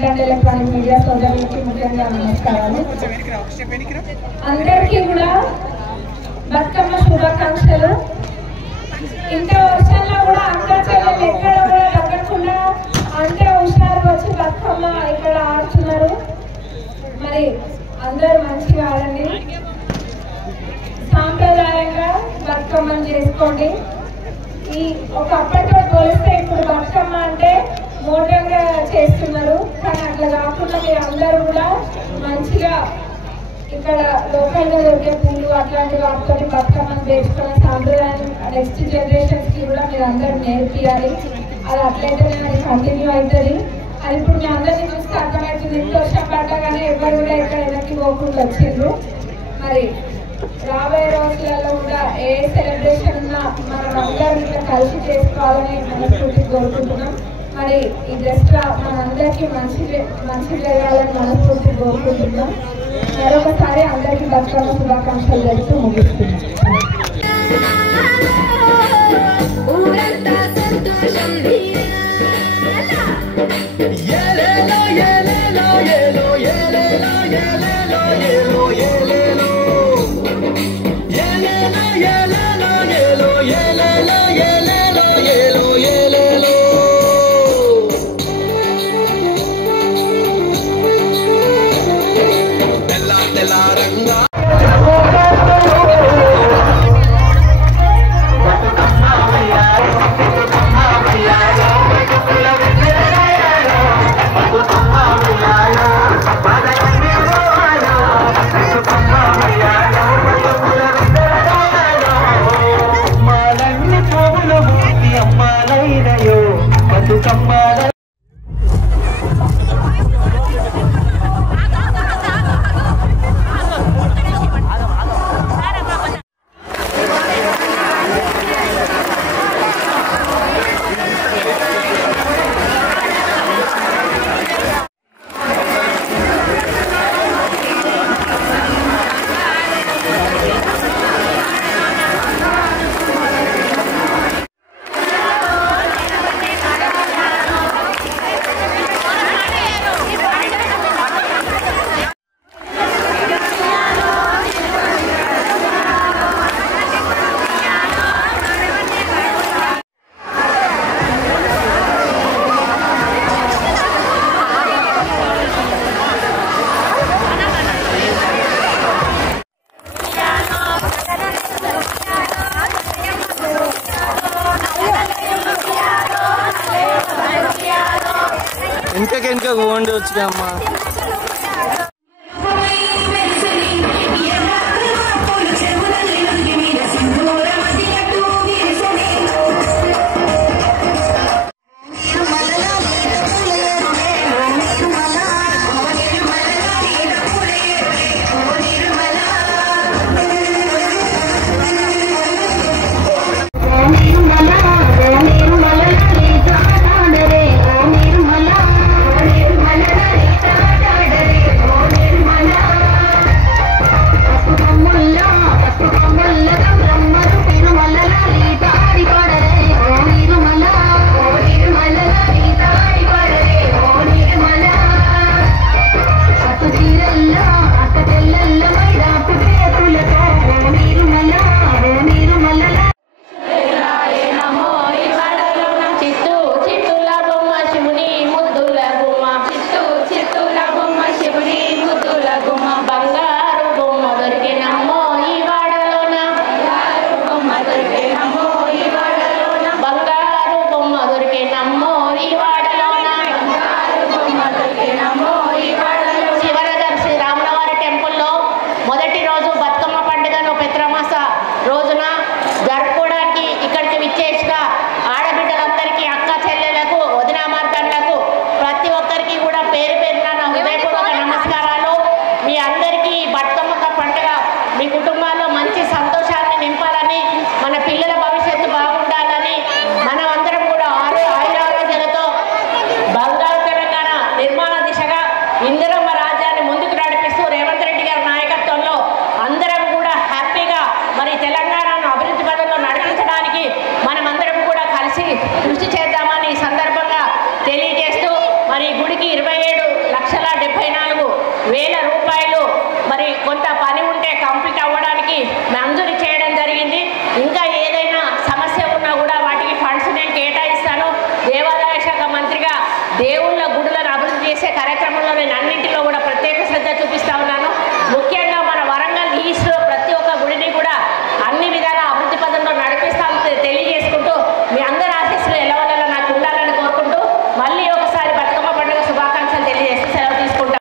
Print and electronic media సోదరులకి ముఖ్యంగా నమస్కారాలు. అందరికీ కూడా బతుకమ్మ శుభాకాంక్షలు. ఇంత వర్షంలో కూడా అక్క చెల్లెలు ఎక్కడ కూడా తగ్గకుండా అంతే హుషారు వచ్చి బతుకమ్మ ఇక్కడ ఆడుతున్నారు. మరి అందరూ మంచిగా ఆడండి, సాంప్రదాయంగా బతుకమ్మను చేసుకోండి. ఈ ఒకప్పటితో పోలిస్తే ఇప్పుడు బతుకమ్మ అంటే మోడర్న్గా చేస్తున్నారు, కానీ అట్లా కాకుండా మీరు అందరూ కూడా మంచిగా ఇక్కడ లోకల్గా దొరికే పూలు అట్లాంటి వాటితో బతుకమ్మను పేర్చుకునే సాంప్రదాయం నెక్స్ట్ జనరేషన్స్కి కూడా మీరు అందరూ నేర్పియాలి. అది అట్లయితేనే అది కంటిన్యూ అవుతుంది. అది ఇప్పుడు మీ అందరినీ చూస్తే అర్థమవుతుంది. ఇంత వర్షం పడ్డాగానే ఎవరు కూడా ఇక్కడ వెనక్కి పోకుండా వచ్చిండ్రు. మరి రాబోయే రోజులలో కూడా ఏ సెలబ్రేషన్ ఉన్నా మనం అందరం ఇట్లా కలిసి చేసుకోవాలని మనస్ఫూర్తి కోరుకుంటున్నాం. మరి ఈ దసరా మనందరికీ మంచి జరగాలని మనస్ఫూర్తి కోరుకుంటున్నాం. మరొకసారి అందరికీ బతుకమ్మ శుభాకాంక్షలు తెలుస్తూ ముగిస్తున్నాం. ఇంకా పోండి వచ్చి అమ్మా. కృషి చేద్దామని ఈ సందర్భంగా తెలియజేస్తూ మరి గుడికి 27 కొంత పని ఉంటే కంప్లీట్ అవ్వడానికి మంజూరు చేయడం జరిగింది. ఇంకా ఏదైనా సమస్య ఉన్నా కూడా వాటికి ఫండ్స్ నేను కేటాయిస్తాను. దేవాదాయ శాఖ మంత్రిగా దేవుళ్ళ గుడులను అభివృద్ధి చేసే కార్యక్రమంలో నేను అన్నింటిలో కూడా